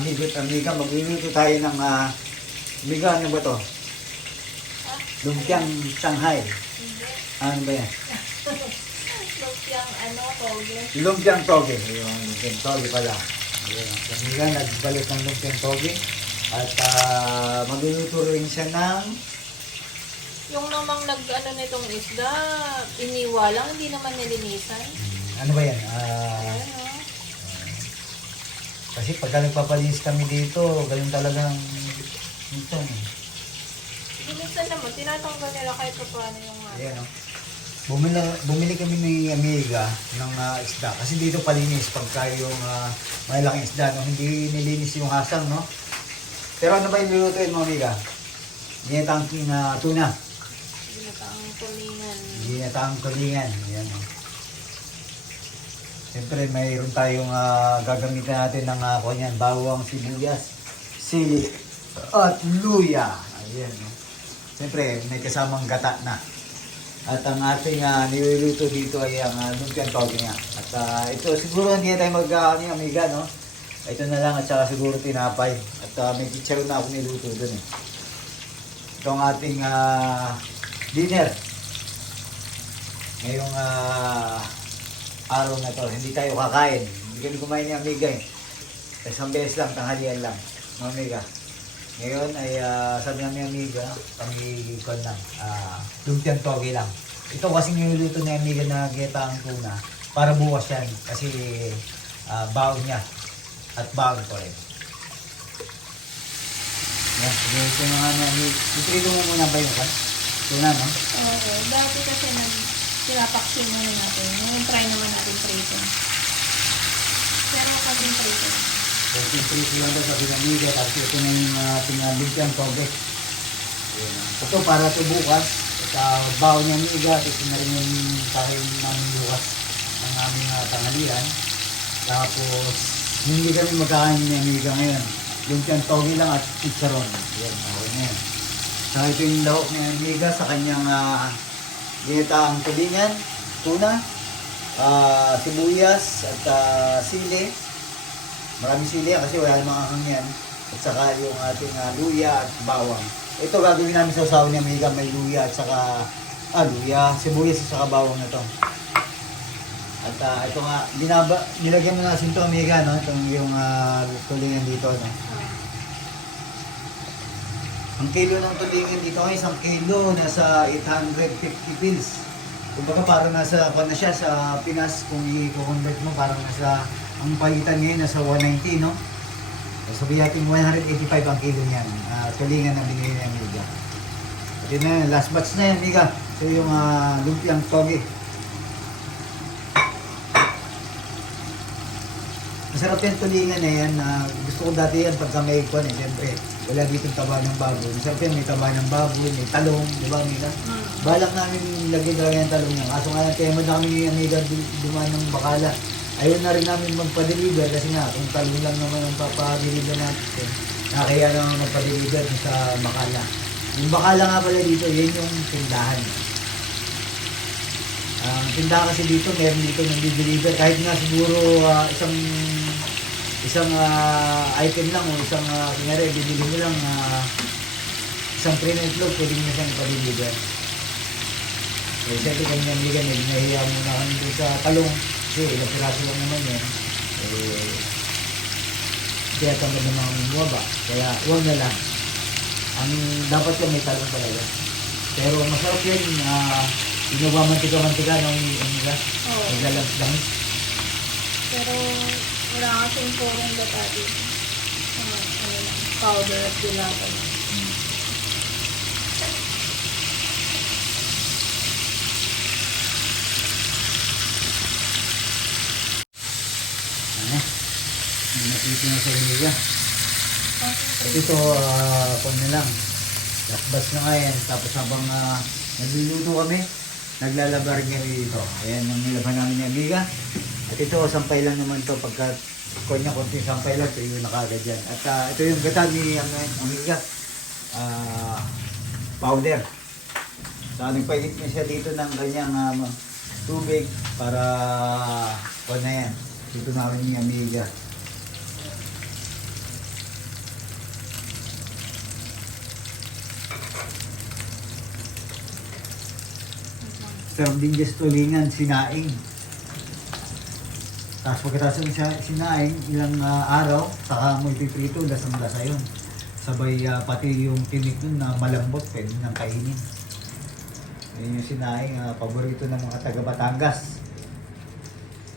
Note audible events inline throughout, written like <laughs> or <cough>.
mga amigo at amiga. Magluluto tayo ng uh, amiga, ano ba to? Lumpiang Shanghai. Ano ba yan? Lumpiang ano, toge. Lumpiang toge. Yung lumpiang toge pala. Ayan. Amiga, nagbalik ng lumpiang toge. At uh, magluluto rin siya ng Yung namang nag-ano nitong isda, iniwa lang, hindi naman nilinisan. ano ba yan? Ah, Ayan, oh. Kasi pagka nagpapalinis kami dito, ganun talagang ito. eh. Linisan naman, tinatanggal nila kahit pa paano yung ano. Ayan o. Bumili, bumili kami ni Amiga ng ah, isda. Kasi dito palinis pagka yung uh, malaking isda. No? Hindi nilinis yung hasang, no? Pero ano ba yung lulutuin mo, Amiga? Ginatang na tuna. Ginataang tulingan. Ginatang kulingan. Ayan o. Siyempre, mayroon tayong ah, gagamitin natin ng uh, kanyan, bawang, sibuyas, sili, at luya. Ayan o. Siyempre, may kasamang gata na. At ang ating uh, niluluto dito ay ang uh, lumpiang toge nga. At ah, ito, siguro hindi tayo mag uh, amiga, no? Ito na lang at saka siguro tinapay. At ah, may chicharon na ako niluto dun eh. Ito ang ating ah, dinner. Ngayong ah, araw na to. Hindi tayo kakain. Hindi kami kumain ni amiga eh. Isang beses lang, tanghalian lang. Mga amiga. Ngayon ay ah, sabi namin amiga, pangikon lang, uh, lumpiang toge lang. Ito kasi niluluto ni amiga na geta ang tuna para bukas yan kasi uh, baon niya at baon ko rin. Yan, niluluto na nga ni amiga. Itrito mo muna ba yung kan? Tuna, no? Oo, dati kasi nang pinapaksin muna natin. Ngayon try naman natin prito. Pero kapag prito. Kasi itrito lang daw sabi ni amiga tapos ito na yung uh, pinalumpiang toge. Yan, ah. Ito para ito bukas. At uh, baon ni amiga, ito na rin yung kain namin bukas ng aming uh, tanghalian. Tapos, hindi kami magkakain ni amiga ngayon. Lumpiang toge lang at chicharon. Yan, okay na yan. Saka ito yung lahok ni amiga sa kanyang uh, ginataang tulingan, tuna, ah, sibuyas at ah, sili. Maraming sili yan kasi wala namang hangyan. At saka yung ating ah, luya at bawang. Ito gagawin namin sa usawa ni Amiga, may luya at saka, ah, luya, sibuyas at saka bawang na to. At ah, ito nga, binaba, nilagyan mo na asin to Amiga, no? Itong yung uh, tulingan dito, no? Ang kilo ng tulingan dito ay isang kilo, nasa 850 pills. Kumbaga parang nasa, kung na siya sa Pinas, kung i-convert mo, parang nasa, ang palitan ngayon nasa 190, no? So, sabihin natin 185 ang kilo niyan. Uh, tulingan na binili ni Amiga. At na last batch na yan, Amiga. So, yung uh, lumpiang toge. Masarap yung tulingan na yan. ah, gusto ko dati yan pagka may kwan eh. Siyempre, wala dito taba ng baboy. Masarap yan, may taba ng baboy, may talong, di ba, Amiga? Hmm. Balak namin lagyan talaga yung talong niya. Kaso nga mo na kami ni Amiga du- dumaan ng bakala. Ayun na rin namin magpa-deliver kasi nga, kung talong lang naman ang papadeliver natin, nakakaya naman magpa-deliver sa bakala. Yung bakala nga pala dito, yun yung tindahan. Ang tindahan kasi dito, meron dito nag-deliver. Kahit nga siguro ah, isang isang ah, item lang o isang uh, kunyari, bibili mo lang ah, isang print itlog, pwede mo siyang ipa-deliver. Eh, siyempre kanya bigan, eh, nahiya muna kami doon sa talong. Kasi ilang piraso lang naman yan. Eh, kaya tamad na mga bumaba. Kaya huwag na lang. Ang dapat yan may talong talaga. Pero masarap yan, uh, inuwa mantika-mantika ng nila. Oo. Naglalagdamis. Pero wala kasing purong gata dito. Ano, ano lang, powder at dilata lang. Ano? Hindi nakita na sa iniga. At ito, uh, kung na lang. Lakbas na nga yan. Tapos habang uh, nagluluto kami, naglalaba rin dito. Ayan yung nilaban namin ni Amiga. At ito, sampay lang naman to pagka kunya konti sampay lang, tuyo na kagad yan. At uh, ito yung gata ni eh, ang, Amiga uh, ah, powder. So, nagpainit na siya dito ng kanyang um, ah, tubig para uh, na yan. Dito namin ni Amiga. Sarap din just tulingan, sinaing. Tapos pagkatapos ng sa- sinaing, ilang ah, araw, saka mo ipiprito, lasang-lasa yun. Sabay ah, pati yung tinik nun na malambot, pwede nang kainin. Yun yung sinaing, ah, paborito ng mga taga Batangas.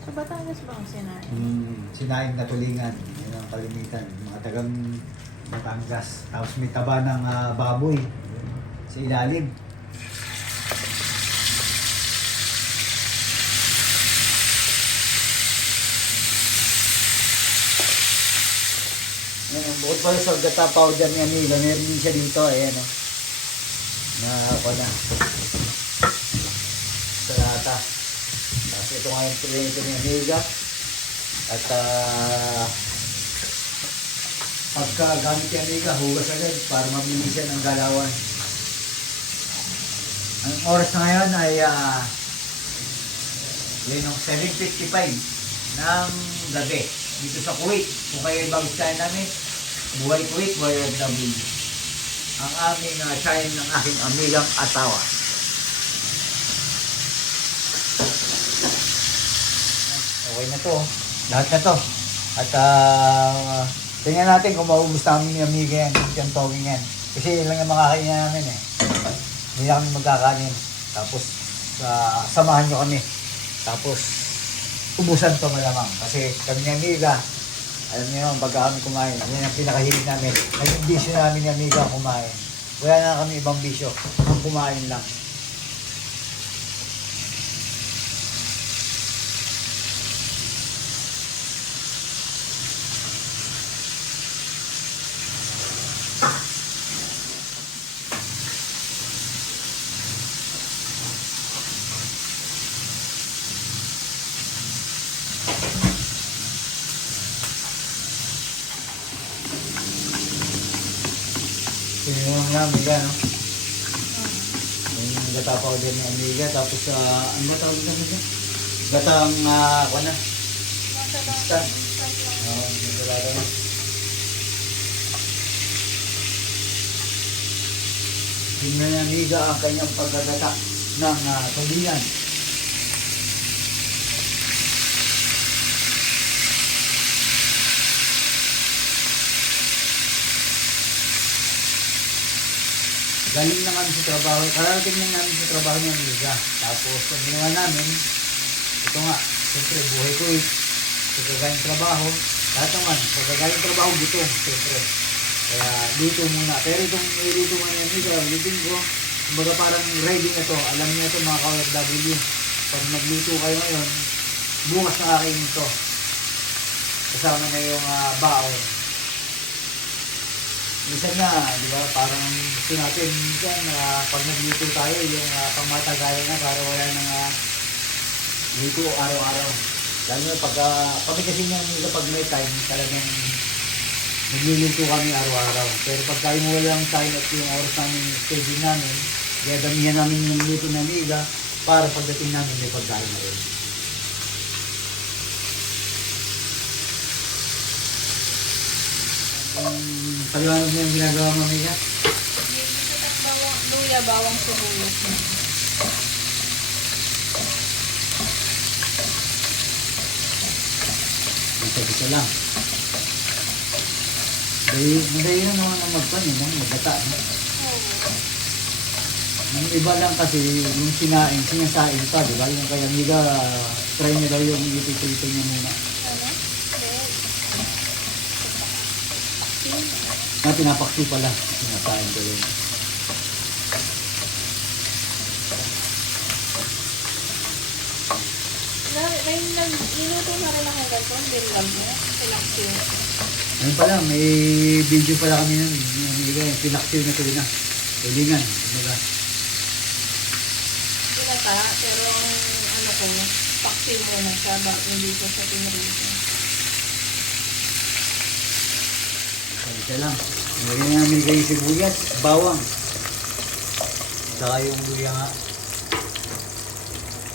Sa Batangas ba ang sinain? Mm, sinaing na tulingan, yun ang kalimitan. Mga tagang Batangas. Tapos may taba ng ah, baboy sa ilalim. Yan, bukod pala sa gata powder ni Amiga, meron din siya dito, ayan o. Na, ako na. Salata. Tapos ito nga yung pinito ni Amiga. At ah pagka gamit ni Amiga, hugas agad para mabilis siya ng galawan. Ang oras na ngayon ay ah yun yung 7.55 ng gabi dito sa Kuwait. Kung kayo ibang style namin, buhay Kuwait, buhay OFW. Ang aming uh, time ng aking amigang asawa. Okay na to. Lahat na to. At ah tingnan natin kung maubos namin ni Amiga yan, yung toging yan. Kasi yun lang yung makakain na namin eh. Hindi na kami magkakanin. Tapos ah, samahan nyo kami. Tapos ubusan pa malamang. Kasi kami ni Amiga, alam niyo yun, pagka kami kumain, yan ang pinakahilig namin. Naging bisyo namin ni Amiga kumain. Wala na kami ibang bisyo. Ang kumain lang. Na Amiga, no? Yung gata powder ni Amiga. Tapos, ah, ano ba tawag namin dyan? Gatang, ah, uh, na? Nasa lang. Instant. instant lang. Oo, hindi ko lalo na. Tingnan ni Amiga ang kanyang pagkagata ng uh, tulingan. Galing na kami sa trabaho. Kararating lang namin sa trabaho ni Amiga. Tapos, ang ginawa namin, ito nga, siyempre buhay ko eh. Pagkagaling trabaho, lahat naman, pagkagaling trabaho, gutom, siyempre. Kaya dito muna. Pero itong nilito mo ni Amiga, ulitin ko, kumbaga parang ready na to. Alam niyo ito mga ka-OFW. Pag nagluto kayo ngayon, bukas na kakainin ito. Kasama na yung ah, baon. Minsan nga, di ba, parang gusto natin minsan na pag nagluto tayo, yung uh, pangmatagalan na para wala nang uh, luto araw-araw. Lalo na pag, uh, kami kasi nga nila pag may time, talagang nagluluto kami araw-araw. Pero pag tayo walang time at yung oras namin, schedule namin, kaya damihan namin yung luto ng liga para pagdating namin may pagkain na rin. Paliwanag mo yung ginagawa mo, sa bawang, luya, bawang sibuyas. Isa-isa lang. Dahil, madali na naman ang magpan yun, ang magkata. No? Ang iba lang kasi yung sinain, sinasain pa, di ba? Yung kaya Mika, try niya daw yung ipipilito niya muna. Ano? Bell. Na pinapaksi pala, sinasain ko yun. Na, may niluto na rin ako ganito, bilwag mo. Pinaksiw. Ayun pala, may video pala kami nun. Yung Mika, yung pinaksi na tuloy na. Tulingan, kumbaga. Pinata, pero ang ano ko, paksiw mo na siya, ba, hindi ko siya pinrito. Isa lang. Lagyan na namin kayo sibuyas, bawang. Saka yung luya nga.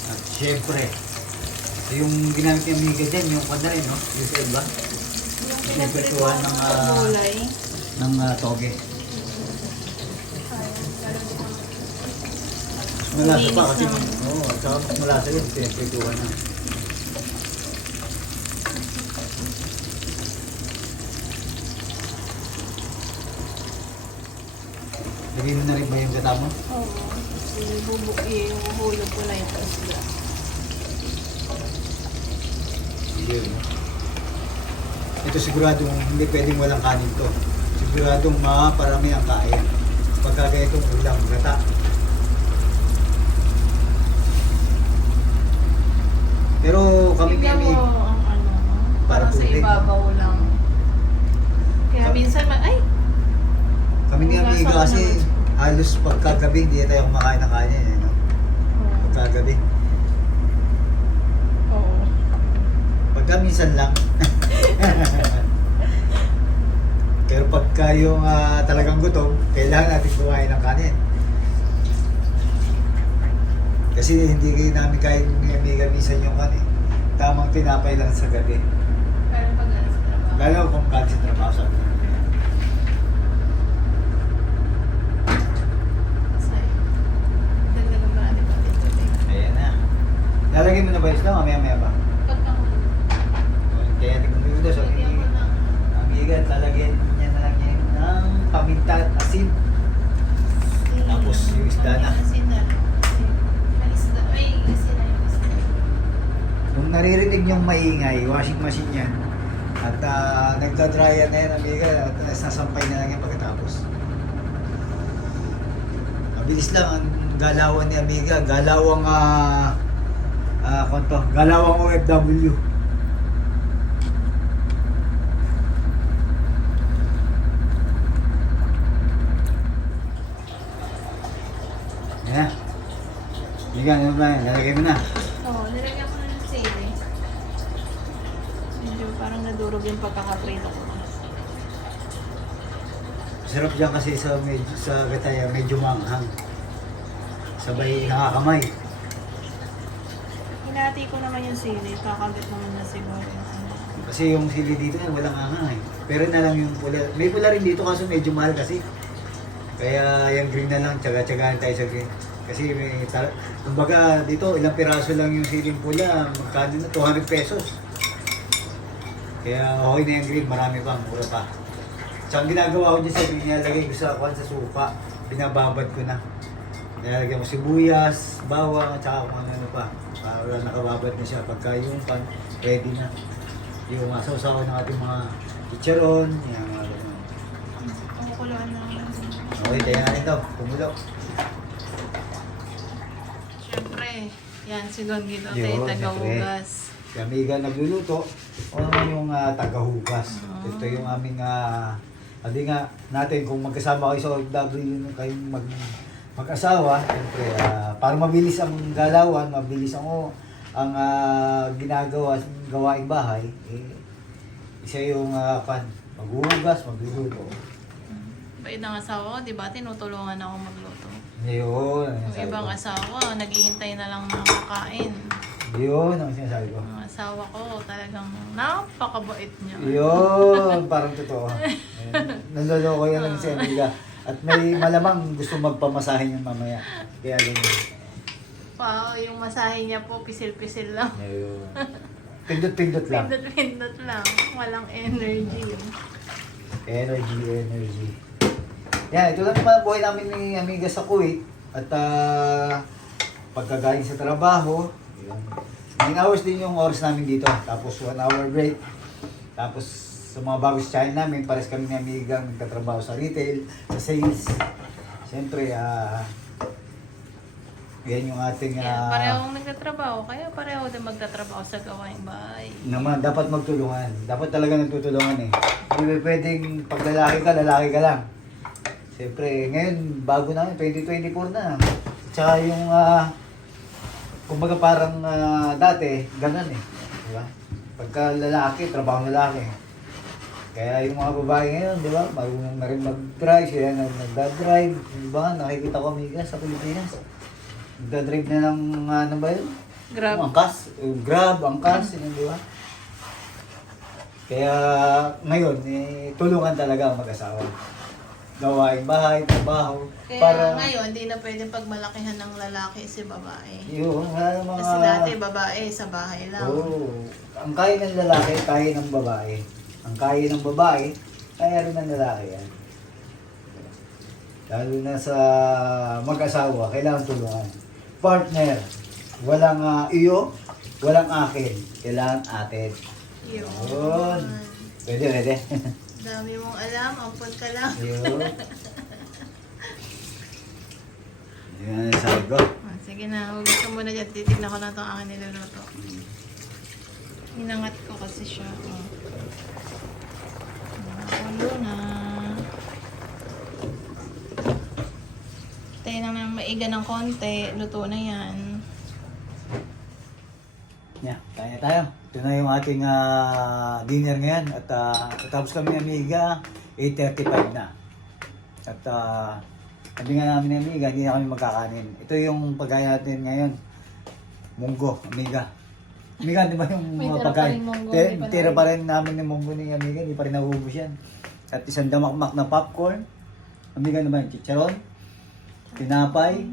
At syempre, ito yung ginamit ni Amiga dyan, yung kanda rin, no? Yung sa iba, Yung pinaprito tuwa ng mga ah, ng uh, toge. Malasa pa kasi, oo, at saka malasa yun, pinaprituhan na. Lagyan mo na rin ba yung gata mo? Oo. Bubu ihuhulog ko lang yung isda. Yun. Ito siguradong hindi pwedeng walang kanin to. Siguradong maparami ang kain. Pagka ganitong ulam, gata. Pero kami Tingnan kami, mo ang ano, Parang sa tubig. ibabaw lang. Kaya Ka- minsan, ma- ay, kami ni amiga kasi. Halos pagkagabi hindi tayo kumakain ng kanin. Eh, no? Pagkagabi. oo. Pagka minsan lang. <laughs> Pero pagka yung ah, talagang gutom, kailangan natin kumain ng kanin. Kasi hindi kayo namin Amiga minsan yung kanin. Tamang tinapay lang sa gabi. Pero pag sa trabaho. Lalo kung sa trabaho sa amin. Kasi, dagdagan pa natin pati tubig. Ayan na. Lalagay mo na ba yung isda? Mamaya-maya ba? Pagkahulog. Kaya tingnan mo dito. So, Lagyan ko ng Amiga, lalagyan niya na lang yan ng paminta at asin. Tapos yung isda na. Isda. Isda. Kung naririnig niyong maingay, washing machine yan. At uh, nagda-dryan na yan, amiga, at uh, sasampay na lang yan pagkatapos. Mabilis lang ang galawan ni amiga, galawang ah ah konto, galawang OFW. Yan. Amiga, ano ba yan? Lalagay mo na. Oo, nilagyan ko na ng sili. Medyo parang nadurog yung pagkakaprito ko. Sarap dyan kasi sa medyo sa Gataya, medyo manghang. Sabay nakakamay. Hinati ko naman yung sili. Kakagat naman na ano. Kasi yung sili dito yan, walang anghang eh. Pero na lang yung pula. May pula rin dito kaso medyo mahal kasi. Kaya yung green na lang, tsaga-tsagaan tayo sa green. Kasi may, tar- kumbaga dito, ilang piraso lang yung siling pula, magkano na, 200 pesos. Kaya okay na yung green, marami pa, mura pa. Tsaka ang ginagawa ko dyan sa green, nilalagay ko sa, kwan, sa supa, binababad ko na. Nilalagay mo sibuyas, bawang, at saka kung ano pa. Para nakababad na siya. Pagka yung pan, ready na. Yung sausawan ng ating mga chicharon, yung mga ganun. Kumukuloan na naman. Okay, kaya natin ito, kumulo. Siyempre, yan si Don Guido, Yun, tayo taga-ugas. Si Amiga nagluluto, o naman yung ah, tagahugas. Ah. Ito yung aming, uh, hindi nga natin kung magkasama kayo sa OFW, kayong mag, mag-asawa, siyempre, ah, para mabilis ang galawan, mabilis ang, oh, ang ah, ginagawa, gawaing bahay, eh, isa yung uh, pan, maghuhugas, magluluto. Bait ng asawa ko, di ba? Tinutulungan ako magluto. Yun, ang Yung ibang ko. asawa, naghihintay na lang makakain. Yun, ang sinasabi ko. Ang asawa ko, talagang napakabait niya. Yun, parang totoo. <laughs> Ayun, Naloloko yan lang si Amiga. At may malamang gusto magpamasahin yung mamaya. Kaya ganyan. Wow, yung masahe niya po, pisil-pisil lang. Ayun. Pindot-pindot lang. Pindot-pindot lang. Walang energy. Energy, energy. Yan, ito lang naman ang buhay namin ni Amiga sa Kuwait. At ah, pagkagaling sa trabaho, yun. 9 hours din yung oras namin dito. Tapos 1 hour break. Tapos sa mga bagong channel namin, pares kami ni Amiga nagtatrabaho sa retail, sa sales. Siyempre, ah, yan yung ating... Kaya ah, parehong nagtatrabaho. Kaya pareho din magtatrabaho sa gawaing bahay. naman, dapat magtulungan. Dapat talaga nagtutulungan eh. Hindi pwedeng pag lalaki ka, lalaki ka lang. Siyempre, ngayon, bago na yun, 2024 na. Tsaka yung, ah, kumbaga parang ah, dati, ganun eh. Di ba? Pagka lalaki, trabaho lalaki. Kaya yung mga babae ngayon, di ba, marunong na rin mag-drive, sila na nagda-drive. Di ba, nakikita ko amiga sa Pilipinas. Nagda-drive na ng, ano ba yun? Grab. Yung angkas, yung grab, angkas, yun, di ba? Kaya ngayon, eh, tulungan talaga ang mag-asawa. gawaing bahay, trabaho. Kaya para ngayon, hindi na pwedeng pagmalakihan ng lalaki si babae. yun, wala mga... Kasi dati, babae sa bahay lang. Oo. Ang kaya ng lalaki, kaya ng babae. Ang kaya ng babae, kaya rin ng lalaki yan. Lalo na sa mag-asawa, kailangan tulungan. Partner, walang ah, iyo, walang akin. Kailangan atin. Yun. Pwede, pwede. <laughs> Dami mong alam, ampun ka lang. Yun. <laughs> Yan ang sabi ko. Ah, sige na, huwag ka muna dyan. Titignan ko na itong aking niluluto. Inangat ko kasi siya. Oh. Nakulo na. Tayo lang na maiga ng konti. Luto na yan. Yeah, kaya tayo. Ito na yung ating ah, dinner ngayon. At uh, tapos kami amiga, 8.35 na. At uh, sabi nga namin ni amiga, hindi na kami magkakanin. Ito yung pagkain natin ngayon. Munggo, amiga. Amiga, di ba yung May mga tira pa pagkain? rin Ti- hindi pa tira pa rin namin ng munggo ni amiga, hindi pa rin naubos yan. At isang damakmak na popcorn. Amiga naman, chicharon, tinapay,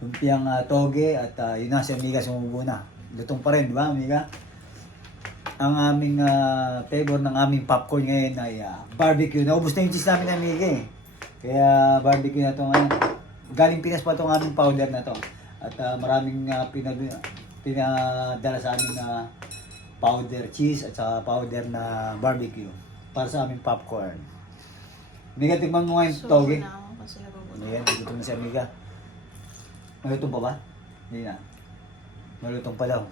lumpiang ah, toge, at uh, yun na si amiga sumubo na. Lutong pa rin, di ba, amiga? Ang aming ah, flavor ng aming popcorn ngayon ay ah, barbecue. Naubos na yung cheese namin, amiga eh. Kaya barbecue na to ngayon. Galing Pinas pa itong aming powder na to. At ah, maraming uh, pinag pinadala sa amin na powder cheese at saka powder na barbecue para sa aming popcorn. Amiga, tingnan mo nga yung toge. na ako kasi. Ano yan? Gutom na si Amiga. Malutong pa ba? Hindi na. Malutong pa daw.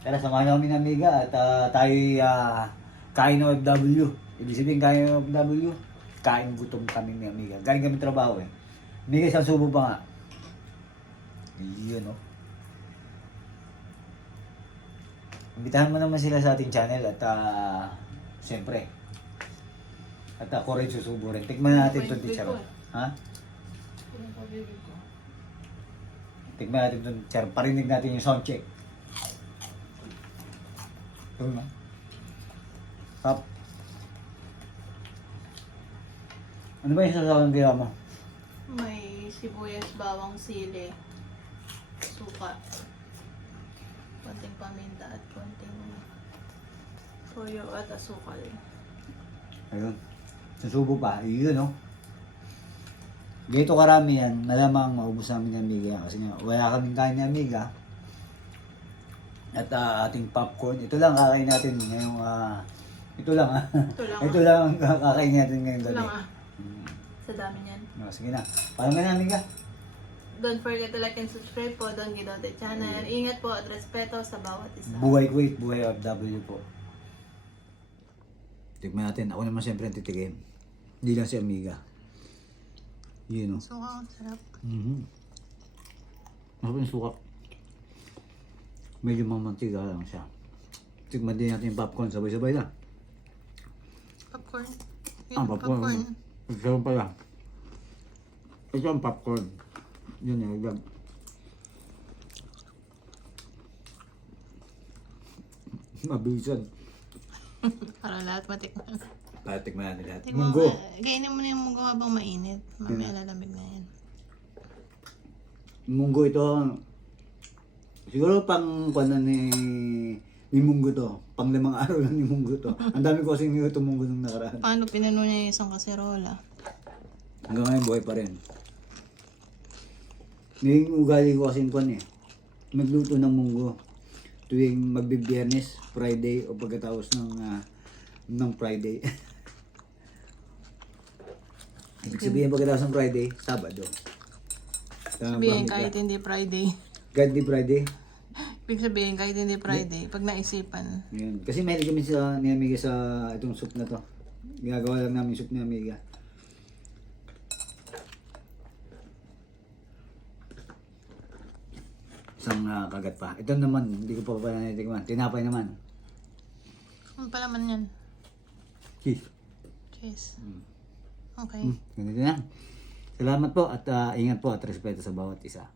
Tara, samahan niyo kami ng Amiga at ah, tayo uh, kain ng OFW. Ibig sabihin kain ng OFW, kain gutom kami ni Amiga. Galing kami trabaho eh. Amiga, isang subo pa nga. Yun oh. Imbitahan mo naman sila sa ating channel at ah, siyempre, at ako rin susubo rin. Tikman natin itong chicharon. Ha? Tignan natin itong chicharon. Parinig natin yung sound check. Ito na. Ano ba yung sasawang gila mo? May sibuyas, bawang, sili, suka, konting paminta at konting toyo at asukal. Ayun. Susubo pa. Yun, no? Dito karami yan. Malamang maubos namin ni Amiga. Kasi nga, wala kaming kain ni Amiga. At ah, ating popcorn. Ito lang kakain natin ngayong... ah, ito lang, ha? Ito lang, <laughs> ito lang ang kakain natin ngayong Ito gabi. lang ah, Hmm. sa dami niyan. Oh, sige na. Ka na, Amiga? Don't forget to like and subscribe po Don Gidote Channel. Ingat po at respeto sa bawat isa. Buhay Kuwait, buhay OFW po. Tignan natin. Ako naman siyempre ang titikim. Hindi lang si Amiga. Yun, no? Suka, ang sarap. Mhm. Masarap yung suka. Medyo mamantiga lang siya. Tikman din natin yung popcorn. Sabay-sabay na. Popcorn. Ah, popcorn. Ito pala. Ito ang popcorn. Yun yung agad. Mabilisan. <laughs> Para lahat matikman. Para tikman natin lahat. Tingnan Munggo. mo, Kainin mo na yung munggo habang mainit. Mamaya lalamig na yan. Munggo ito. Siguro pang kuwan ni ni Munggo to. Pang limang araw lang ni Munggo to. Ang dami ko kasing niluto Munggo nung nakaraan. Paano pinano niya yung isang kaserola? Hanggang ngayon buhay pa rin. May ugali ko kasing kuwan eh. Magluto ng munggo. Tuwing magbibiyernes, Friday o pagkatapos ng ah, ng Friday. <laughs> Ibig sabihin pagkatapos ng Friday, Sabado. Tama ba, Sabihin Mika? kahit hindi Friday. God di Friday. Ibig sabihin kahit hindi Friday. Pag naisipan. Yun. Kasi may kami sa ni Amiga sa itong soup na to. Ginagawa lang namin soup ni Amiga. Isang ah, kagat pa. Ito naman, hindi ko pa pa natitikman. Tinapay naman. Ano pa naman yan? Cheese. Cheese. Mm. Okay. Hmm, ganito na. Salamat po at ah, ingat po at respeto sa bawat isa.